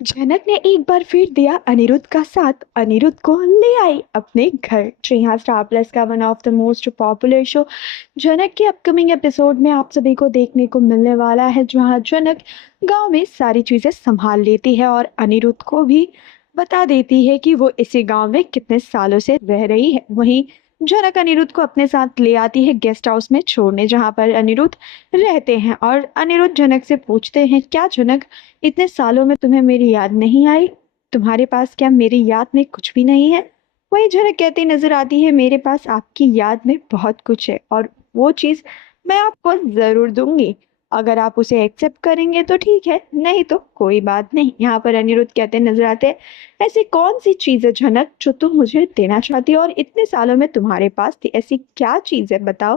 जनक ने एक बार फिर दिया अनिरुद्ध का साथ, अनिरुद्ध को ले आई अपने घर। जी हाँ, स्टार प्लस का one of the most popular show Janak के अपकमिंग एपिसोड में आप सभी को देखने को मिलने वाला है, जहाँ जनक गांव में सारी चीजें संभाल लेती है और अनिरुद्ध को भी बता देती है कि वो इसी गांव में कितने सालों से रह रही है। वहीं जनक अनिरुद्ध को अपने साथ ले आती है गेस्ट हाउस में छोड़ने, जहाँ पर अनिरुद्ध रहते हैं। और अनिरुद्ध जनक से पूछते हैं, क्या जनक, इतने सालों में तुम्हें मेरी याद नहीं आई? तुम्हारे पास क्या मेरी याद में कुछ भी नहीं है? वही झलक कहती नजर आती है, मेरे पास आपकी याद में बहुत कुछ है और वो चीज मैं आपको जरूर दूंगी। अगर आप उसे एक्सेप्ट करेंगे तो ठीक है, नहीं तो कोई बात नहीं। यहाँ पर अनिरुद्ध कहते नजर आते हैं, ऐसी कौन सी चीज है झनक जो तुम मुझे देना चाहती हो और इतने सालों में तुम्हारे पास थी? ऐसी क्या चीज है, बताओ।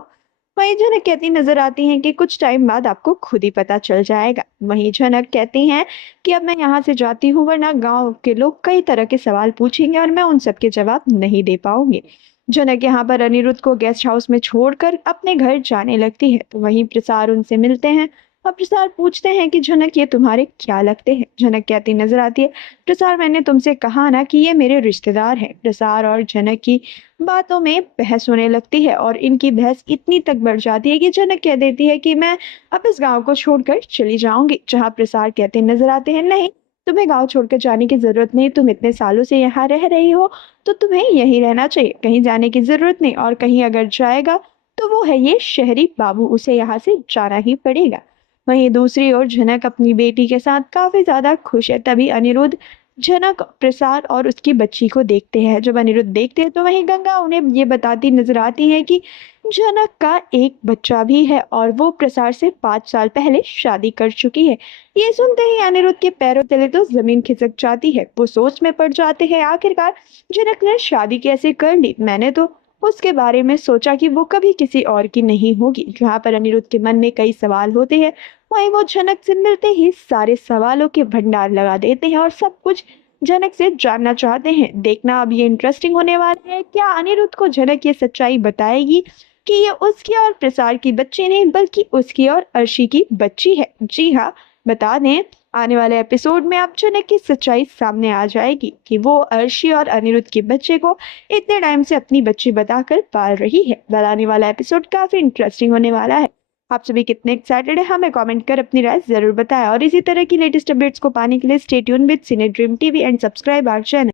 वहीं झनक कहती नजर आती हैं कि कुछ टाइम बाद आपको खुद ही पता चल जाएगा। वहीं झनक कहती हैं कि अब मैं यहाँ से जाती हूँ, वरना गांव के लोग कई तरह के सवाल पूछेंगे और मैं उन सब के जवाब नहीं दे पाऊंगी। झनक यहाँ पर अनिरुद्ध को गेस्ट हाउस में छोड़कर अपने घर जाने लगती है, तो वहीं प्रसार उनसे मिलते हैं और प्रसार पूछते हैं कि झनक, ये तुम्हारे क्या लगते हैं? झनक कहती नजर आती है, प्रसार, मैंने तुमसे कहा ना कि ये मेरे रिश्तेदार हैं। प्रसार और झनक की बातों में बहस होने लगती है और इनकी बहस इतनी तक बढ़ जाती है कि जनक कह देती है कि मैं अब इस गांव को छोड़कर चली जाऊंगी। जहां प्रसार कहते नजर आते हैं, नहीं, तुम्हें गांव छोड़कर जाने की जरूरत नहीं, तुम इतने सालों से यहाँ रह रही हो तो तुम्हें यहीं रहना चाहिए, कहीं जाने की जरूरत नहीं। और कहीं अगर जाएगा तो वो है ये शहरी बाबू, उसे यहाँ से जाना ही पड़ेगा। वहीं दूसरी ओर जनक अपनी बेटी के साथ काफी ज्यादा खुश है। तभी अनिरुद्ध जनक, प्रसार और उसकी बच्ची को देखते हैं। जब अनिरुद्ध देखते हैं तो वहीं गंगा उन्हें ये बताती नजर आती है कि जनक का एक बच्चा भी है और वो प्रसार से 5 साल पहले शादी कर चुकी है। ये सुनते ही अनिरुद्ध के पैरों तले तो जमीन खिसक जाती है। वो सोच में पड़ जाते हैं, आखिरकार जनक ने शादी कैसे कर ली? मैंने तो उसके बारे में सोचा कि वो कभी किसी और की नहीं होगी। जहाँ पर अनिरुद्ध के मन में कई सवाल होते हैं, वहीं वो जनक से मिलते ही सारे सवालों के भंडार लगा देते हैं और सब कुछ जनक से जानना चाहते हैं। देखना अब ये इंटरेस्टिंग होने वाला है, क्या अनिरुद्ध को जनक ये सच्चाई बताएगी कि ये उसकी और प्रसार की बच्ची नहीं बल्कि उसकी और अर्शी की बच्ची है। जी हाँ, बता दें, आने वाले एपिसोड में अब जनक की सच्चाई सामने आ जाएगी कि वो अर्शी और अनिरुद्ध के बच्चे को इतने टाइम से अपनी बच्ची बताकर पाल रही है। कल आने वाला एपिसोड काफी इंटरेस्टिंग होने वाला है। आप सभी कितने एक्साइटेड है, हमें कमेंट कर अपनी राय जरूर बताएं और इसी तरह की लेटेस्ट अपडेट्स को पाने के लिए stay tune with Cine Dream TV and subscribe our channel.